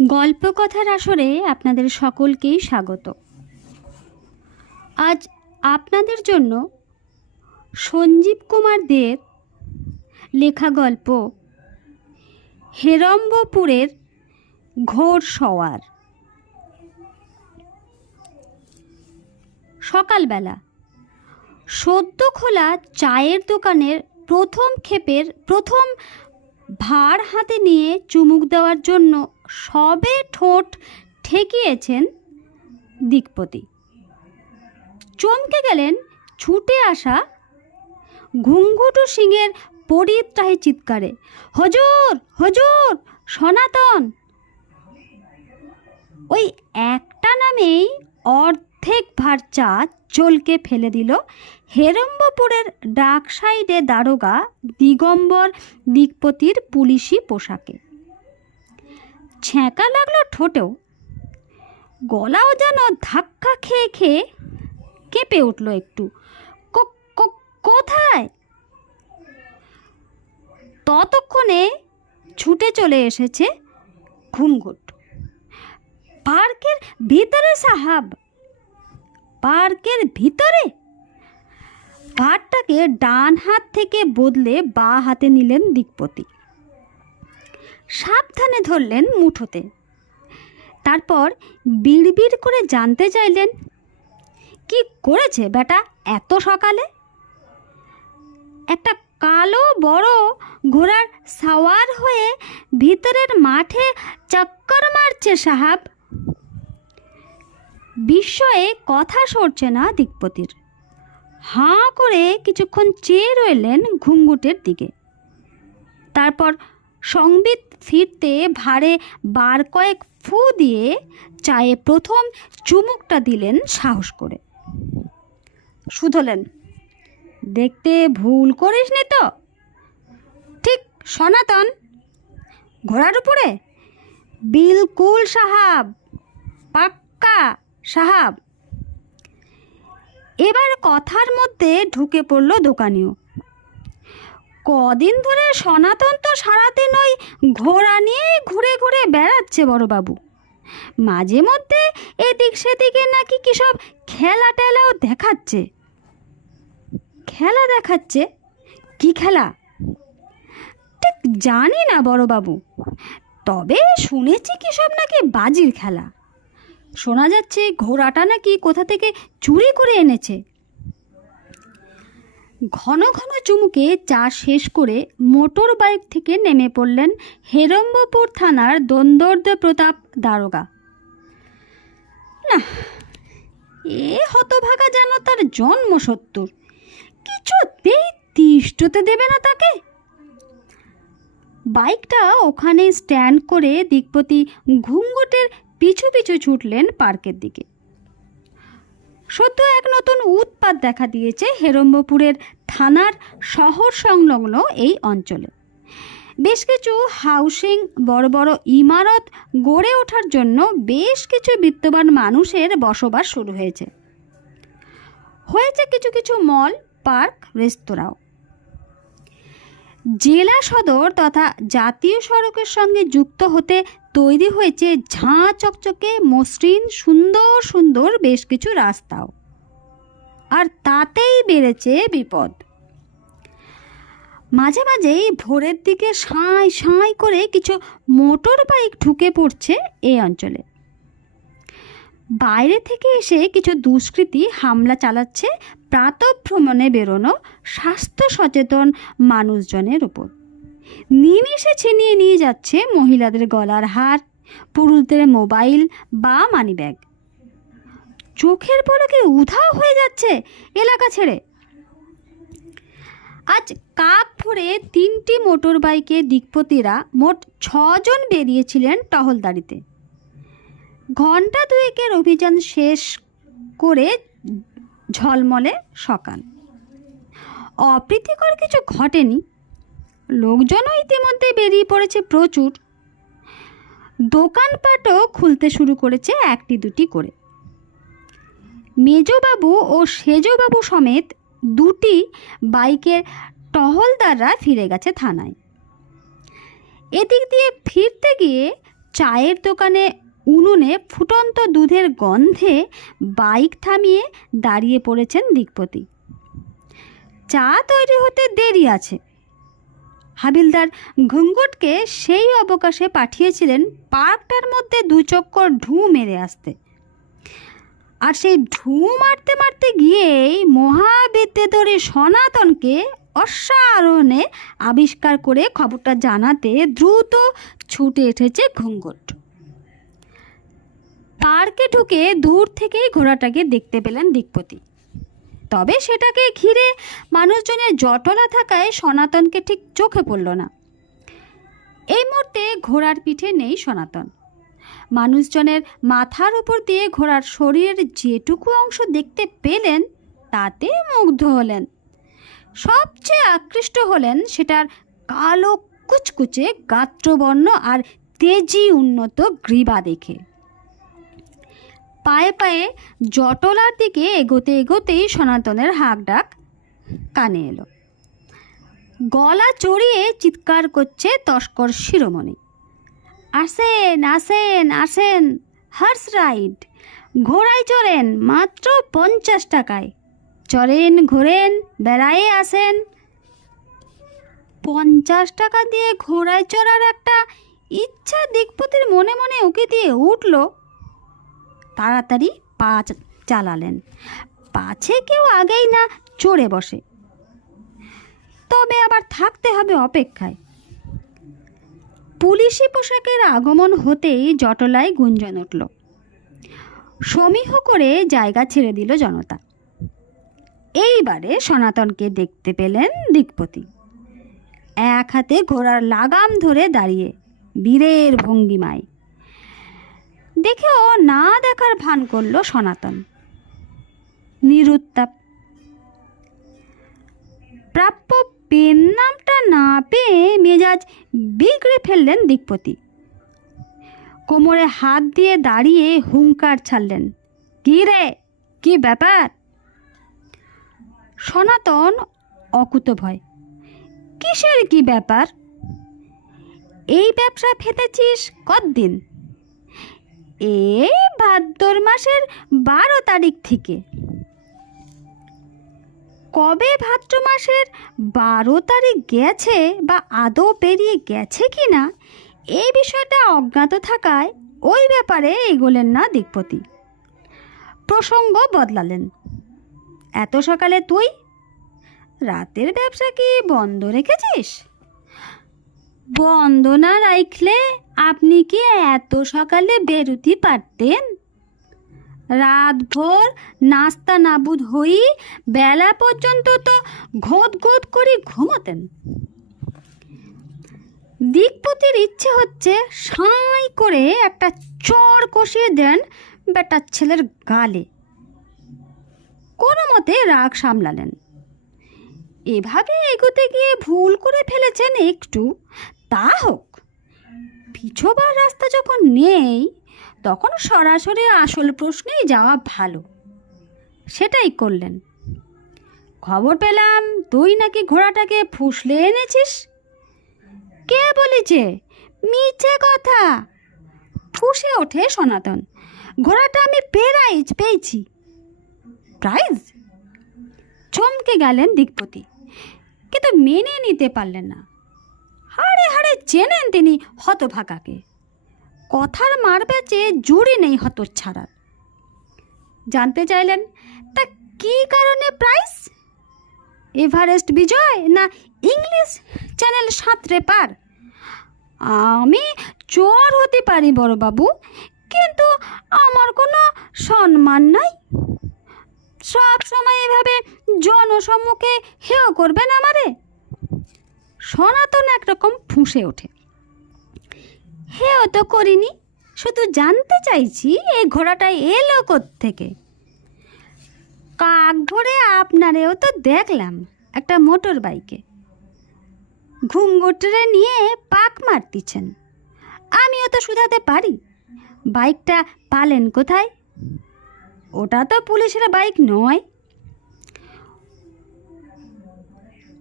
গল্পকথার আসরে আপনাদের সকলকেই স্বাগত। আজ আপনাদের জন্য সঞ্জীব কুমার দের লেখা গল্প হেরম্বপুরের ঘোর সওয়ার। সকালবেলা সদ্য খোলা চায়ের দোকানের প্রথম ভাঁড় হাতে নিয়ে চুমুক দেওয়ার জন্য সবে ঠোঁট ঠেকিয়েছেন দিকপতি। চমকে গেলেন ছুটে আসা ঘুঙ্গুটু সিংয়ের পরিত্রাহী চিৎকারে, হুজুর হুজুর, সনাতন! ওই একটা নামেই অর্ধেক ভাঁড় চা চলকে ফেলে দিল হেরম্বপুরের ডাক সাইডে দারোগা দিগম্বর দিকপতির পুলিশি পোশাকে। ছ্যাঁকা লাগলো ঠোঁটেও, গলাও যেন ধাক্কা খেয়ে খেয়ে কেঁপে উঠল একটু। কোথায়? ততক্ষণে ছুটে চলে এসেছে ঘুমঘুট। পার্কের ভিতরে সাহাব, পার্কের ভিতরে। ভাঁড়টাকে ডান হাত থেকে বদলে বাঁ হাতে নিলেন দিকপতি, সাবধানে ধরলেন মুঠোতে। তারপর বিড়বিড় করে জানতে চাইলেন, কি করেছে বেটা এত সকালে? একটা কালো বড় ঘোড়ার সাওয়ার হয়ে ভিতরের মাঠে চক্কর মারছে সাহাব। বিস্ময়ে কথা সরছে না দিকপতির। হাঁ করে কিছুক্ষণ চেয়ে রইলেন ঘুঙ্গুটের দিকে। তারপর সংবিত ফিরতে ভাঁড়ে বার কয়েক ফু দিয়ে চায়ে প্রথম চুমুকটা দিলেন সাহস করে। শুধলেন, দেখতে ভুল করিসনি তো? ঠিক সনাতন, ঘোড়ার উপরে? বিলকুল সাহাব, পাক্কা সাহাব। এবার কথার মধ্যে ঢুকে পড়ল দোকানিও। কদিন ধরে সনাতন তো সারাদিন ওই ঘোড়া নিয়ে ঘুরে ঘুরে বেড়াচ্ছে বড়বাবু। মাঝে মধ্যে এদিক সেদিকে নাকি কি সব খেলা টেলাও দেখাচ্ছে। খেলা দেখাচ্ছে? কি খেলা? ঠিক জানি না বড়বাবু, তবে শুনেছি কি সব নাকি বাজির খেলা। শোনা যাচ্ছে ঘোড়াটা নাকি কোথা থেকে চুরি করে এনেছে। ঘন ঘন চুমুকে চা শেষ করে মোটর বাইক থেকে নেমে পড়লেন হেরম্বপুর থানার দন্দর্দ প্রতাপ দারোগা। না, এ হতভাগা যেন তার জন্মসত্তর, কিছুতেই তিষ্ঠতে দেবে না তাকে। বাইকটা ওখানে স্ট্যান্ড করে দিকপতি ঘুঙ্গুটের পিছু পিছু ছুটলেন পার্কের দিকে। সদ্য এক নতুন উৎপাত দেখা দিয়েছে হেরম্বপুরের থানার শহর সংলগ্ন এই অঞ্চলে। বেশ কিছু হাউসিং, বড় বড় ইমারত গড়ে ওঠার জন্য বেশ কিছু বিত্তবান মানুষের বসবাস শুরু হয়েছে। কিছু কিছু মল, পার্ক, রেস্তোরাঁও। জেলা সদর তথা জাতীয় সড়কের সঙ্গে যুক্ত হতে তৈরি হয়েছে ঝাঁ চকচকে মসৃণ সুন্দর সুন্দর বেশ কিছু রাস্তাও। আর তাতেই বেড়েছে বিপদ। মাঝে মাঝেই ভোরের দিকে সাঁই সাঁই করে কিছু মোটর বাইক ঢুকে পড়ছে এই অঞ্চলে। বাইরে থেকে এসে কিছু দুষ্কৃতী হামলা চালাচ্ছে প্রাতঃভ্রমণে বেরোনো স্বাস্থ্য সচেতন মানুষজনের উপর। নিমিষে ছিনিয়ে নিয়ে যাচ্ছে মহিলাদের গলার হার, পুরুষদের মোবাইল বা মানিব্যাগ। চোখের পলকে উধাও হয়ে যাচ্ছে এলাকা ছেড়ে। আজ কাক ভরে 3টি মোটর বাইকে দিকপতিরা মোট 6 জন বেরিয়েছিলেন টহলদারিতে। ঘণ্টা দুয়েকের অভিযান শেষ করে ঝলমলে সকাল। অপ্রীতিকর কিছু ঘটেনি। লোকজনও ইতিমধ্যে বেরিয়ে পড়েছে প্রচুর। দোকানপাটও খুলতে শুরু করেছে একটি দুটি করে। মেজবাবু ও সেজবাবু সমেত 2টি বাইকের টহলদাররা ফিরে গেছে থানায়। এদিক দিয়ে ফিরতে গিয়ে চায়ের দোকানে উনুনে ফুটন্ত দুধের গন্ধে বাইক থামিয়ে দাঁড়িয়ে পড়েছেন দিকপতি। চা তৈরি হতে দেরি আছে। হাবিলদার ঘুঙ্গুটকে সেই অবকাশে পাঠিয়েছিলেন পার্কটার মধ্যে 2 চক্কর ঢু মেরে আসতে। আর সেই ঢু মারতে মারতে গিয়েই মহাবিদ্যাধরী সনাতনকে অশ্বারোহণে আবিষ্কার করে খবরটা জানাতে দ্রুত ছুটে এসেছে ঘুঙ্গুট। পার্কে ঢুকে দূর থেকেই ঘোড়াটাকে দেখতে পেলেন দিকপতি। তবে সেটাকে ঘিরে মানুষজনের জটলা থাকায় সনাতনকে ঠিক চোখে পড়ল না। এই মুহূর্তে ঘোড়ার পিঠে নেই সনাতন। মানুষজনের মাথার উপর দিয়ে ঘোড়ার শরীরের যেটুকু অংশ দেখতে পেলেন তাতে মুগ্ধ হলেন। সবচেয়ে আকৃষ্ট হলেন সেটার কালো কুচকুচে গাত্রবর্ণ আর তেজি উন্নত গ্রীবা দেখে। পায়ে পায়ে জটলার দিকে এগোতে এগোতেই সনাতনের হাঁক ডাক কানে এলো। গলা চড়িয়ে চিৎকার করছে তস্কর শিরোমণি, আসেন আসেন আসেন, হর্স রাইড, ঘোড়ায় চড়েন মাত্র 50 টাকায়, চড়েন ঘোরেন বেড়ায়ে আসেন। 50 টাকা দিয়ে ঘোড়ায় চড়ার একটা ইচ্ছা দিকপতির মনে মনে উকি দিয়ে উঠল। তাড়াতাড়ি পা চালালেন, পাছে কেউ আগেই না চড়ে বসে। তবে আবার থাকতে হবে অপেক্ষায়। পুলিশি পোশাকের আগমন হতেই জটলায় গুঞ্জন উঠল। সমীহ করে জায়গা ছেড়ে দিল জনতা। এইবারে সনাতনকে দেখতে পেলেন দিকপতি। এক হাতে ঘোড়ার লাগাম ধরে দাঁড়িয়ে বীরের ভঙ্গিমায়। দেখেও না দেখার ভান করল সনাতন, নিরুত্তাপ। প্রাপ্য পেন নামটা না পেয়ে মেজাজ বিগড়ে ফেললেন দিকপতি। কোমরে হাত দিয়ে দাঁড়িয়ে হুঙ্কার ছাড়লেন, কি রে, কি ব্যাপার? সনাতন অকুতভয়, কিসের কি ব্যাপার? এই ব্যবসা ফেতেছিস কতদিন? এই ভাদ্র মাসের 12 তারিখ থেকে। কবে ভাদ্র মাসের 12 তারিখ গেছে বা আদৌ পেরিয়ে গেছে কি না এই বিষয়টা অজ্ঞাত থাকায় ওই ব্যাপারে এগোলেন না দিকপতি। প্রসঙ্গ বদলালেন, এত সকালে তুই রাতের ব্যবসা কি বন্ধ রেখেছিস? বন্ধ না রাখলে আপনি কি এত সকালে বেরোতে পারতেন? রাতভর নাস্তা নাবুদ হই বেলা পর্যন্ত তো ঘোদ ঘোদ করে ঘুমাতেন। দিকপতির ইচ্ছে হচ্ছে সাঁই করে একটা চড় কষিয়ে দেন বেটার ছেলের গালে। কোনো মতে রাগ সামলালেন। এভাবে এগোতে গিয়ে ভুল করে ফেলেছেন একটু, তা হোক। পিছোবার রাস্তা যখন নেই তখন সরাসরি আসল প্রশ্নেই যাওয়া ভালো। সেটাই করলেন। খবর পেলাম তুই নাকি ঘোড়াটাকে ফুসলে এনেছিস। কে বলেছে? মিছে কথা। ফুঁসে ওঠে সনাতন, ঘোড়াটা আমি প্রাইজ পেয়েছি। প্রাইজ? চমকে গেলেন দিকপতি, কিন্তু মেনে নিতে পারলেন না। হাড়ে হাড়ে চেনেন তিনি হতভাগাকে। কথার মার বেচে জুড়ি নেই হতচ্ছাড়ার। জানতে চাইলেন, তা কি কারণে প্রাইজ? এভারেস্ট বিজয় না ইংলিশ চ্যানেল 7 পার? আমি চোর হতে পারি বড়বাবু, কিন্তু আমার কোনো সম্মান নাই। সব সময় এভাবে জনসম্মুখে হেয় করবেন আমারে। সনাতন একরকম ফুঁসে ওঠে, হেয় তো করিনি, শুধু জানতে চাইছি এই ঘোড়াটা এলো কোত্থেকে। কাক ভরে আপনারেও তো দেখলাম একটা মোটর বাইকে ঘুঙ্গুটরে নিয়ে পাক মারতিছেন। আমিও তো শুধাতে পারি, বাইকটা পালেন কোথায়? ওটা তো পুলিশের বাইক নয়।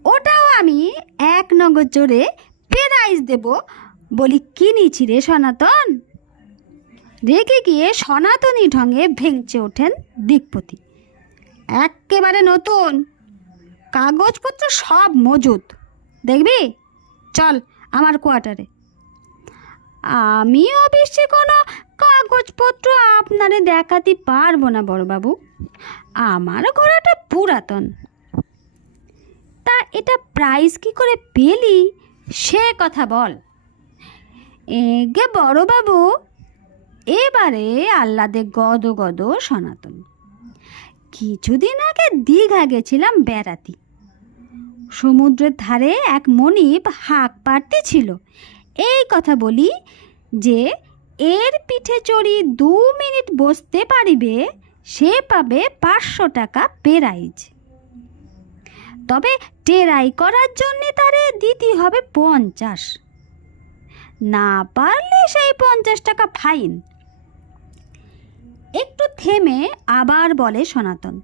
ওটাও আমি 1 নগদ জোরে প্রাইজ দেব বলি কিনেছি রে সনাতন। রেগে গিয়ে সনাতনী ঢঙে ভেঙচে ওঠেন দিকপতি। এক্কেবারে নতুন, কাগজপত্র সব মজুদ, দেখবি? চল আমার কোয়ার্টারে। আমি অবশ্যই কোনো কাগজপত্র আপনারে দেখাতে পারবো না বড়বাবু, আমার ঘোড়াটা পুরাতন। তা এটা প্রাইস কি করে পেলি সে কথা বল। এগে বড়বাবু, এবারে আহ্লাদে গদ গদ সনাতন। কিছুদিন আগে দীঘা গেছিলাম বেড়াতে। সমুদ্রের ধারে এক মনিব হাঁক পাড়তে ছিল। এই কথা বলি যে এর পিঠে চড়ি 2 মিনিট বসতে পারিবে সে পাবে 500 টাকা প্রাইজ। তবে টেরাই করার জন্য তারে দিতে হবে 50, না পারলে সেই 50 টাকা ফাইন। একটু থেমে আবার বলে সনাতন,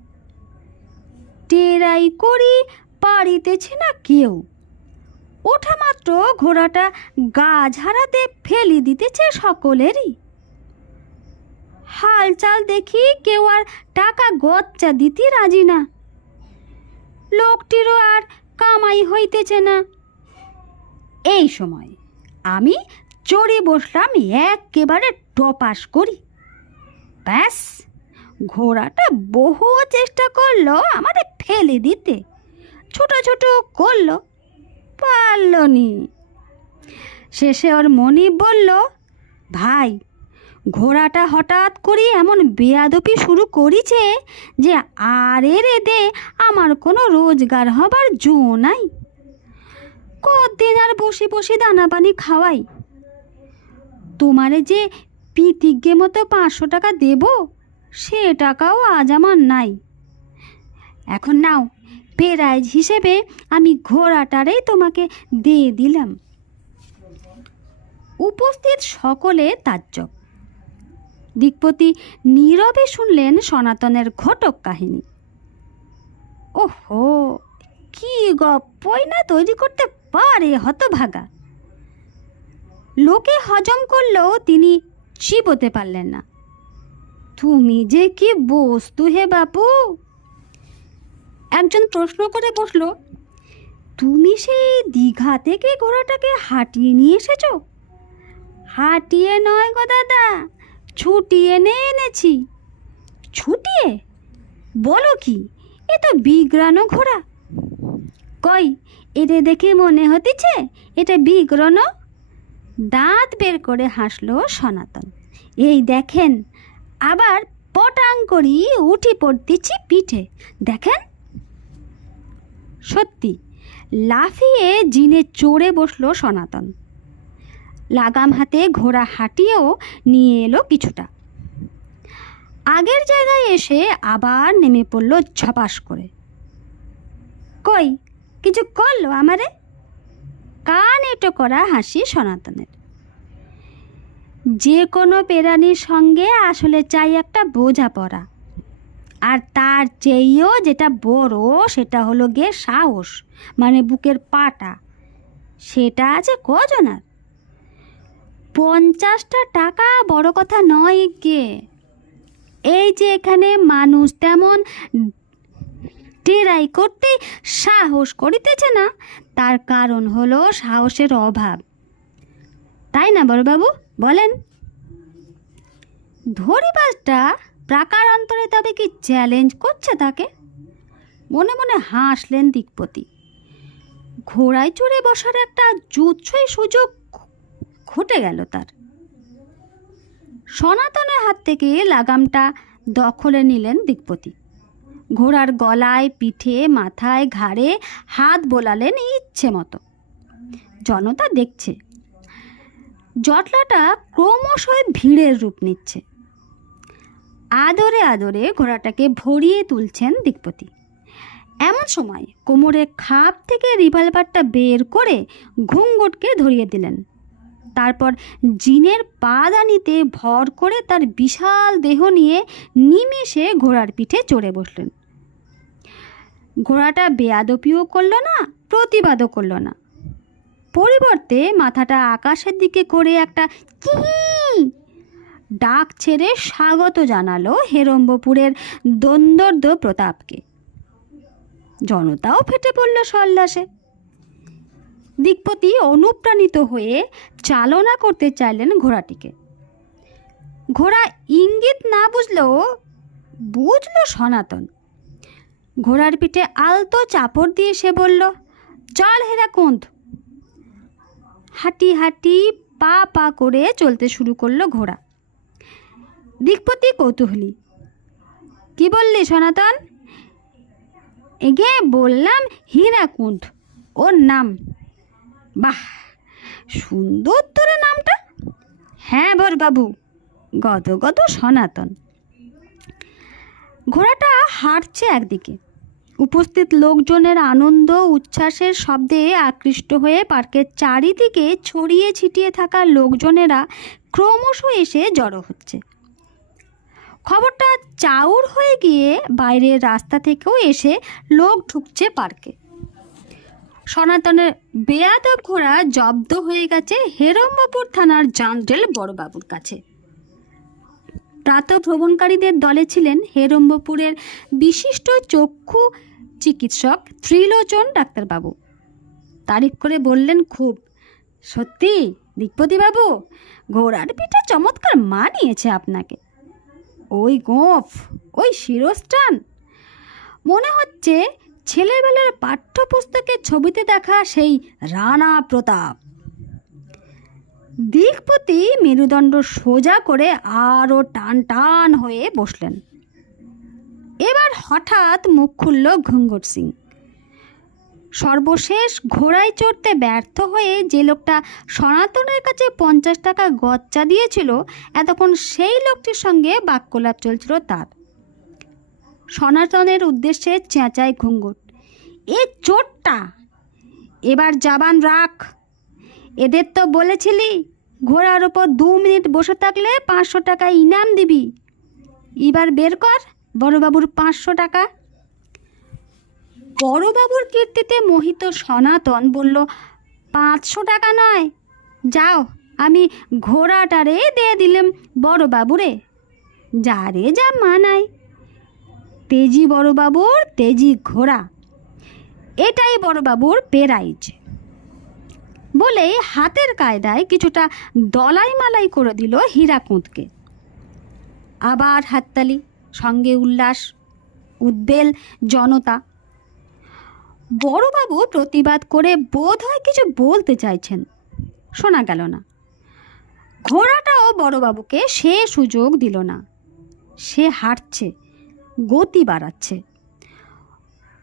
টেরাই করি পারিতেছে না কেউ, ওঠা মাত্র ঘোড়াটা গা ঝাড়াতে ফেলি দিতেছে সকলেরই। হালচাল দেখি কেউ আর টাকা গচ্চা দিতে রাজি না, লোকটিরও আর কামাই হইতেছে না। এই সময় আমি চড়ে বসলাম একেবারে টপাস করি। ব্যাস, ঘোড়াটা বহু চেষ্টা করলো আমারে ফেলে দিতে, ছোট ছোট করলো, পারল নি। শেষে ওর মনিব বলল, ভাই, ঘোড়াটা হঠাৎ করে এমন বেয়াদপি শুরু করেছে যে আর এর এদে আমার কোনো রোজগার হবার জো নাই। কদিন আর বসে বসে দানা পানি খাওয়াই। তোমারে যে পিতিজ্ঞে মতো 500 টাকা দেব সে টাকাও আজ আমার নাই। এখন নাও, প্রাইজ হিসেবে আমি ঘোড়াটারেই তোমাকে দিয়ে দিলাম। উপস্থিত সকলে তাজ্জব। দিকপতি নীরবে শুনলেন সনাতনের ঘটক কাহিনী। ওহো, কি গপ্পই না তৈরি করতে পারে হতভাগা। লোকে হজম করলেও তিনি চিবোতে পারলেন না। তুমি যে কি বস্তু হে বাপু! একজন প্রশ্ন করে বসল, তুমি সেই দীঘা থেকে ঘোড়াটাকে হাঁটিয়ে নিয়ে এসেছো? হাঁটিয়ে নয় গো দাদা, ছুটিয়ে এনেছি। ছুটিয়ে? বলো কি, এ তো বিগ্রানো ঘোড়া। কই, এটা দেখে মনে হতেছে এটা বিগ্রানো? দাঁত বের করে হাসলো সনাতন। এই দেখেন, আবার পটাং করি উঠে পড়তেছি পিঠে, দেখেন। সত্যি লাফিয়ে জিনে চড়ে বসলো সনাতন। লাগাম হাতে ঘোড়া হাঁটিয়েও নিয়ে এলো কিছুটা। আগের জায়গায় এসে আবার নেমে পড়লো ঝপাস করে। কই, কিছু করলো আমারে? কান এটো করা হাসি সনাতনের। যে কোনো প্রাণীর সঙ্গে আসলে চাই একটা বোঝাপড়া, আর তার চেয়েও যেটা বড় সেটা হলো গিয়ে সাহস, মানে বুকের পাটা। সেটা আছে কজনার? 50টা টাকা বড় কথা নয় গে। এই যে এখানে মানুষ তেমন টেরাই করতে সাহস করিতেছে না, তার কারণ হলো সাহসের অভাব। তাই না বড়বাবু, বলেন? ধরিবাজটা প্রাকার অন্তরে তবে কি চ্যালেঞ্জ করছে তাকে? মনে মনে হাসলেন দিকপতি। ঘোড়ায় চড়ে বসার একটা জুৎসই সুযোগ ঘটে গেল তার। সনাতনের হাত থেকে লাগামটা দখলে নিলেন দিকপতি। ঘোড়ার গলায়, পিঠে, মাথায়, ঘাড়ে হাত বোলালেন ইচ্ছে মতো। জনতা দেখছে। জটলাটা ক্রমশই ভিড়ের রূপ নিচ্ছে। আদরে আদরে ঘোড়াটাকে ভরিয়ে তুলছেন দিকপতি। এমন সময় কোমরের খাপ থেকে রিভলভারটা বের করে ঘুঙ্গুটকে ধরিয়ে দিলেন। তারপর জিনের পাদানিতে ভর করে তার বিশাল দেহ নিয়ে নিমিষে ঘোড়ার পিঠে চড়ে বসলেন। ঘোড়াটা বেয়াদপিও করল না, প্রতিবাদও করল না। পরিবর্তে মাথাটা আকাশের দিকে করে একটা কি ডাক ছেড়ে স্বাগত জানালো হেরম্বপুরের দন্দর্দ প্রতাপকে। জনতাও ফেটে পড়ল সল্লাসে। দিকপতি অনুপ্রাণিত হয়ে চালনা করতে চাইলেন ঘোড়াটিকে। ঘোড়া ইঙ্গিত না বুঝলেও বুঝল সনাতন। ঘোড়ার পিঠে আলতো চাপড় দিয়ে সে বলল, চল হেরাকুন্দ। হাঁটি হাঁটি পা পা করে চলতে শুরু করলো ঘোড়া। দিকপতি কৌতূহলী, কি বললি সনাতন? এগে বললাম হীরাকুন্দ ওর নাম। বাহ, সুন্দর তোর নামটা। হ্যাঁ বরবাবু, গদ গদ সনাতন। ঘোড়াটা হাঁটছে একদিকে। উপস্থিত লোকজনের আনন্দ উচ্ছ্বাসের শব্দে আকৃষ্ট হয়ে পার্কের চারিদিকে ছড়িয়ে ছিটিয়ে থাকা লোকজনেরা ক্রমশ এসে জড়ো হচ্ছে। খবরটা চাউর হয়ে গিয়ে বাইরের রাস্তা থেকেও এসে লোক ঢুকছে পার্কে। সনাতনের বেয়াদব ঘোড়া জব্দ হয়ে গেছে হেরম্বপুর থানার জান্ডেল বড়বাবুর কাছে। প্রাতঃ ভ্রমণকারীদের দলে ছিলেন হেরম্বপুরের বিশিষ্ট চক্ষু চিকিৎসক ত্রিলোচন ডাক্তারবাবু। তারিফ করে বললেন, খুব সত্যি দিকপতিবাবু, ঘোড়ার পিঠে চমৎকার মানিয়েছে আপনাকে। ওই গোঁফ, ওই শিরস্থান, মনে হচ্ছে ছেলেবেলার পাঠ্যপুস্তকের ছবিতে দেখা সেই রানা প্রতাপ। দিকপতি মেরুদণ্ড সোজা করে আরও টান টান হয়ে বসলেন। এবার হঠাৎ মুখ খুলল ঘুঙ্গুর সিং। সর্বশেষ ঘোড়ায় চড়তে ব্যর্থ হয়ে যে লোকটা সনাতনের কাছে 50 টাকা গচ্চা দিয়েছিল, এতক্ষণ সেই লোকটির সঙ্গে বাক্যলাপ চলছিল তার। সনাতনের উদ্দেশ্যে চেঁচায় ঘুঙ্গুর, এ চোরটা, এবার জবান রাখ। এদের তো বলেছিলি ঘোড়ার ওপর 2 মিনিট বসে থাকলে 500 টাকা ইনাম দিবি। এবার বের কর বড়বাবুর 500 টাকা। বড়বাবুর কীর্তিতে মোহিত সনাতন বলল, 500 টাকা নয়, যাও, আমি ঘোড়াটারে দিয়ে দিলাম বড়বাবুরে, যা রে যা মানায়। তেজি বড়বাবুর তেজি ঘোড়া, এটাই বড়বাবুর পেরাইজ। বলেই হাতের কায়দায় কিছুটা দলাই মালাই করে দিল হীরাকুঁদকে। আবার হাততালি, সঙ্গে উল্লাস, উদ্বেল জনতা। বড়বাবু প্রতিবাদ করে বোধ হয় কিছু বলতে চাইছেন, শোনা গেল না। ঘোড়াটাও বড়বাবুকে সে সুযোগ দিল না। সে হাঁটছে, গতি বাড়াচ্ছে।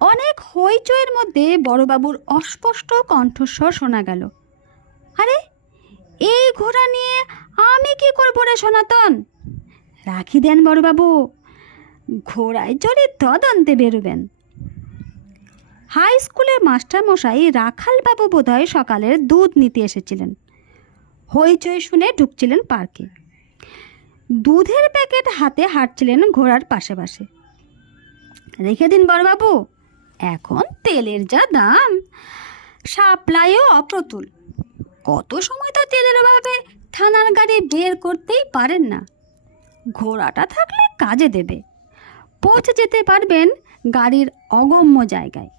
অনেক হইচইয়ের মধ্যে বড়বাবুর অস্পষ্ট কণ্ঠস্বর শোনা গেল, আরে এই ঘোড়া নিয়ে আমি কি করব রে সনাতন? রাখি দেন বড়বাবু, ঘোড়ায় চড়ে তদন্তে বেরোবেন। হাই স্কুলের মাস্টারমশাই রাখালবাবু বোধহয় সকালের দুধ নিতে এসেছিলেন। হইচই শুনে ঢুকছিলেন পার্কে। দুধের প্যাকেট হাতে হাঁটছিলেন ঘোড়ার পাশে পাশে। রেখে দিন বড়বাবু, এখন তেলের যা দাম, সাপ্লাইও অপ্রতুল। কত সময় তো তেলের অভাবে থানার গাড়ি বের করতেই পারেন না। ঘোড়াটা থাকলে কাজে দেবে, পৌঁছে যেতে পারবেন গাড়ির অগম্য জায়গায়।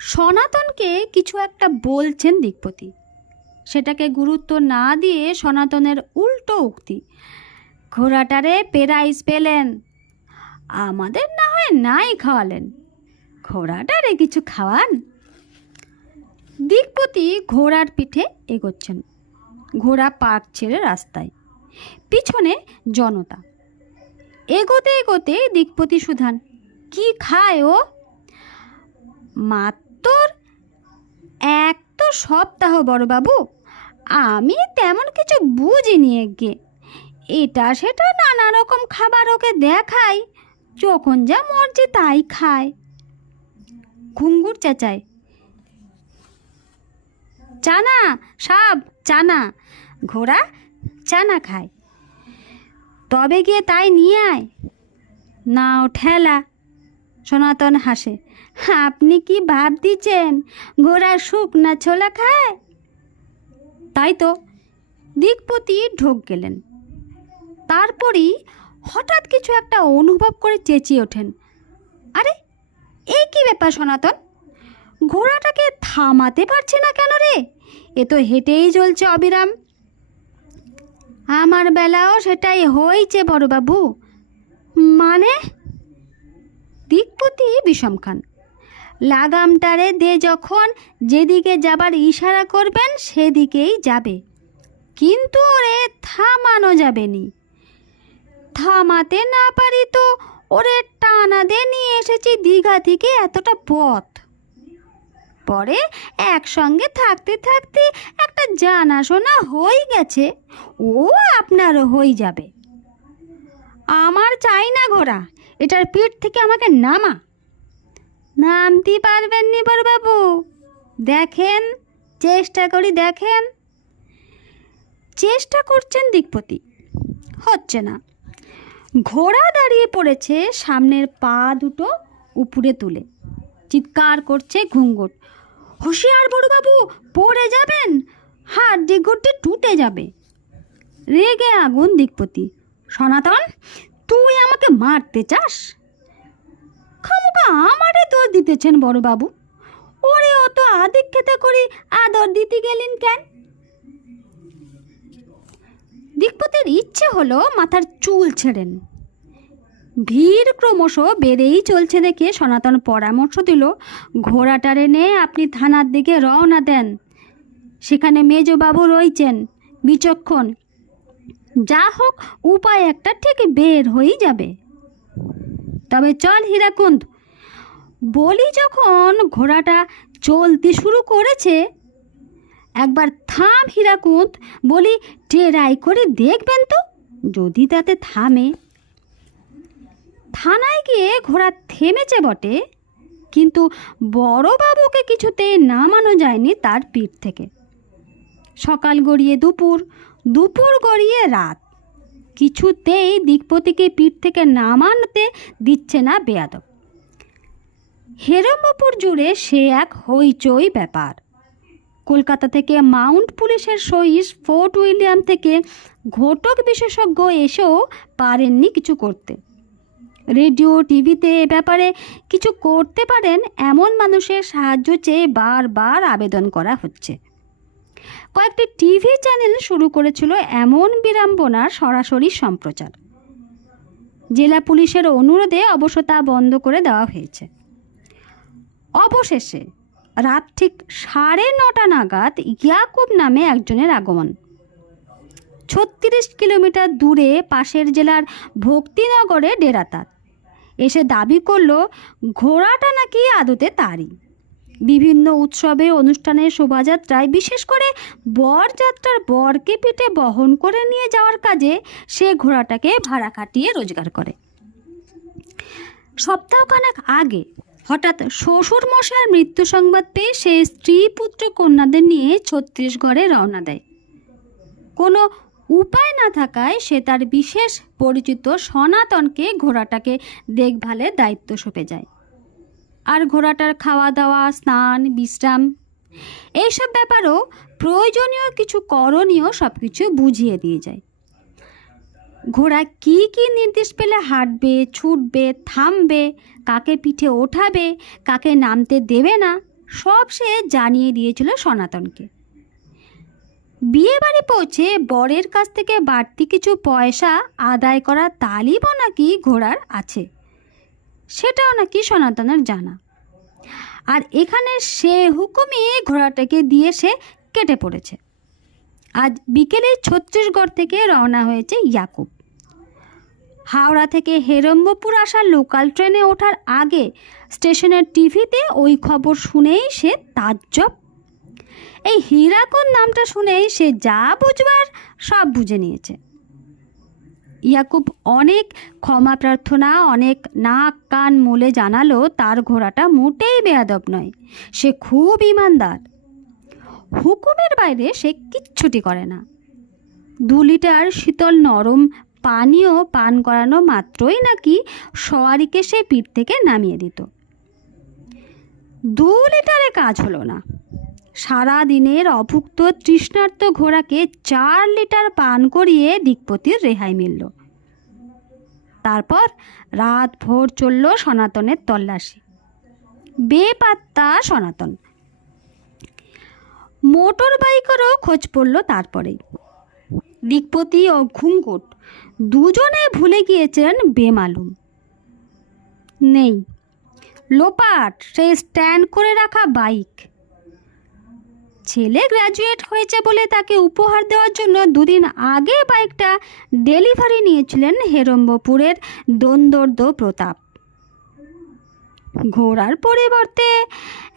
সনাতনকে কিছু একটা বলছেন দিকপতি। সেটাকে গুরুত্ব না দিয়ে সনাতনের উল্টো উক্তি, ঘোড়াটারে পেরাইজ পেলেন, আমাদের না হয় নাই খাওয়ালেন, ঘোড়াটারে কিছু খাওয়ান। দিকপতি ঘোড়ার পিঠে এগোচ্ছেন। ঘোড়া পার্ক ছেড়ে রাস্তায়, পিছনে জনতা। এগোতে এগোতে দিকপতি সুধান, কি খায় ও? মাত্র 1 সপ্তাহ বড়বাবু, আমি তেমন কিছু বুঝিনি। এগে এটা সেটা নানা রকম খাবার ওকে দেখাই, যখন যা মর্জি তাই খায়। ঘুঙ্গুর চেঁচায়, চানা সাব, চানা, ঘোড়া চানা খায়, তবে গিয়ে তাই নিয়ে আয়। নাও ঠেলা। সনাতন হাসে, আপনি কি ভাব দিচ্ছেন ঘোড়া শুকনা ছোলা খায়? তাই তো, দিকপতি ঢোক গেলেন। তারপরই হঠাৎ কিছু একটা অনুভব করে চেঁচিয়ে ওঠেন, আরে এই কি ব্যাপার সনাতন, ঘোড়াটাকে থামাতে পারছি না কেন রে? এ তো হেঁটেই চলছে অবিরাম। আমার বেলাও সেটাই হয়েছে বড়বাবু। মানে? দিকপতি বিষম খান। লাগামটারে দে, যখন যেদিকে যাবার ইশারা করবেন সেদিকেই যাবে, কিন্তু ওরে থামানো যাবে নি। থামাতে না পারি তো ওরে টানা দিয়ে নিয়ে এসেছি দীঘা থেকে এতটা পথ। পরে একসঙ্গে থাকতে থাকতে একটা জানাশোনা হয়ে গেছে, ও আপনারও হয়ে যাবে। আমার চাই না ঘোড়া, এটার পিঠ থেকে আমাকে নামা। নামতে পারবেন নি বড়বাবু, দেখেন, চেষ্টা করি দেখেন। চেষ্টা করছেন দিকপতি, হচ্ছে না। ঘোড়া দাঁড়িয়ে পড়েছে সামনের পা দুটো উপরে তুলে, চিৎকার করছে ঘুঙ্গুট, হুঁশিয়ার বড়বাবু, পড়ে যাবেন, হাড্ডি গুড্ডি টুটে যাবে। রেগে আগুন দিকপতি, সনাতন তুই আমাকে মারতে চাস? খামোকা আমারে দোষ দিতেছেন বড়বাবু, ওরে অত আদিক্ষেতা করে আদর দিতে গেলেন কেন? দিকপতির ইচ্ছে হলো মাথার চুল ছেড়েন। ভিড় ক্রমশ বেড়েই চলছে দেখে সনাতন পরামর্শ দিল, ঘোড়াটারে নে আপনি থানার দিকে রওনা দেন, সেখানে মেজবাবু রয়েছেন বিচক্ষণ, যা হোক উপায় একটা ঠিক বের হয়ে যাবে। তবে চল হীরাকুন্দ। বলি যখন ঘোড়াটা চলতে শুরু করেছে, একবার থাম হীরাকুন্দ, বলি ট্রাই করে দেখবেন তো, যদি তাতে থামে। থানায় গিয়ে ঘোড়া থেমেছে বটে, কিন্তু বড়বাবুকে কিছুতেই নামানো যায়নি তার পিঠ থেকে। সকাল গড়িয়ে দুপুর, দুপুর গড়িয়ে রাত, কিছুতেই দিকপতিকে পিঠ থেকে নামাতে দিচ্ছে না বেয়াদব। হেরম্বপুর জুড়ে সে এক হইচই ব্যাপার। কলকাতা থেকে মাউন্ট পুলিশের সহিস ফোর্ট উইলিয়াম থেকে ঘটক বিশেষজ্ঞ এসেও পারেননি কিছু করতে। রেডিও টিভিতে এ ব্যাপারে কিছু করতে পারেন এমন মানুষের সাহায্য চেয়ে বারবার আবেদন করা হচ্ছে। কয়েকটি টিভি চ্যানেল শুরু করেছিল এমন বিড়ম্বনার সরাসরি সম্প্রচার। জেলা পুলিশের অনুরোধে অবশ্য তা বন্ধ করে দেওয়া হয়েছে। অবশেষে রাত ঠিক 9:30 নাগাদ ইয়াকুব নামে একজনের আগমন। 36 কিলোমিটার দূরে পাশের জেলার ভক্তিনগরে ডেরা তার। এসে দাবি করলো ঘোড়াটা নাকি আদতে তারই। বিভিন্ন উৎসবে অনুষ্ঠানের শোভাযাত্রায়, বিশেষ করে বরযাত্রার বরকে পিঠে বহন করে নিয়ে যাওয়ার কাজে সে ঘোড়াটাকে ভাড়া খাটিয়ে রোজগার করে। সপ্তাহখানেক আগে হঠাৎ শ্বশুর মশাইয়ের মৃত্যু সংবাদ পেয়ে সে স্ত্রী পুত্র কন্যাদের নিয়ে ছত্তিশগড়ে রওনা দেয়। কোনো উপায় না থাকায় সে তার বিশেষ পরিচিত সনাতনকে ঘোড়াটাকে দেখভালের দায়িত্ব সঁপে যায়। আর ঘোড়াটার খাওয়া দাওয়া, স্নান, বিশ্রাম এইসব ব্যাপারও প্রয়োজনীয় কিছু করণীয় সব কিছু বুঝিয়ে দিয়ে যায়। ঘোড়া কি কি নির্দেশ পেলে হাঁটবে, ছুটবে, থামবে, কাকে পিঠে ওঠাবে, কাকে নামতে দেবে না, সব সে জানিয়ে দিয়েছিল সনাতনকে। বিয়ে বাড়ি পৌঁছে বরের কাছ থেকে বাড়তি কিছু পয়সা আদায় করার তালিবও নাকি ঘোড়ার আছে, সেটাও নাকি সনাতনের জানা। আর এখানে সে হুকুমে ঘোড়াটাকে দিয়ে সে কেটে পড়েছে। আজ বিকেলে ছত্তিশগড় থেকে রওনা হয়েছে ইয়াকুব। হাওড়া থেকে হেরম্বপুর আসার লোকাল ট্রেনে ওঠার আগে স্টেশনের টিভিতে ওই খবর শুনেই সে তাজ্জব। এই হীরাকুন্দ নামটা শুনেই সে যা বুঝবার সব বুঝে নিয়েছে। ইয়াকুব অনেক ক্ষমা প্রার্থনা, অনেক নাক কান মলে জানালো তার ঘোড়াটা মোটেই বেয়াদব নয়, সে খুব ইমানদার। হুকুমের বাইরে সে কিচ্ছুটি করে না। 2 লিটার শীতল নরম পানীয় পান করানো মাত্রই নাকি সওয়ারিকে সে পিঠ থেকে নামিয়ে দিত। 2 লিটারে কাজ হলো না, সারা দিনের অভুক্ত তৃষ্ণার্ত ঘোড়াকে 4 লিটার পান করিয়ে দিকপতির রেহাই মিলল। তারপর রাত ভোর চলল সনাতনের তল্লাশি। বেপাত্তা সনাতন। মোটর বাইকেরও খোঁজ পড়ল তারপরেই। দিকপতি ও ঘুঙ্গুট দুজনে ভুলে গিয়েছেন বেমালুম। নেই লোপাট সেই স্ট্যান্ড করে রাখা বাইক। ছেলে গ্র্যাজুয়েট হয়েছে বলে তাকে উপহার দেওয়ার জন্য 2 দিন আগে বাইকটা ডেলিভারি নিয়েছিলেন হেরম্বপুরের দন্দর্দ প্রতাপ। ঘোড়ার পরিবর্তে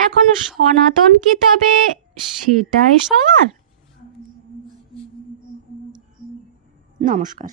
এখন সনাতন কি তবে সেটাই সবার? নমস্কার।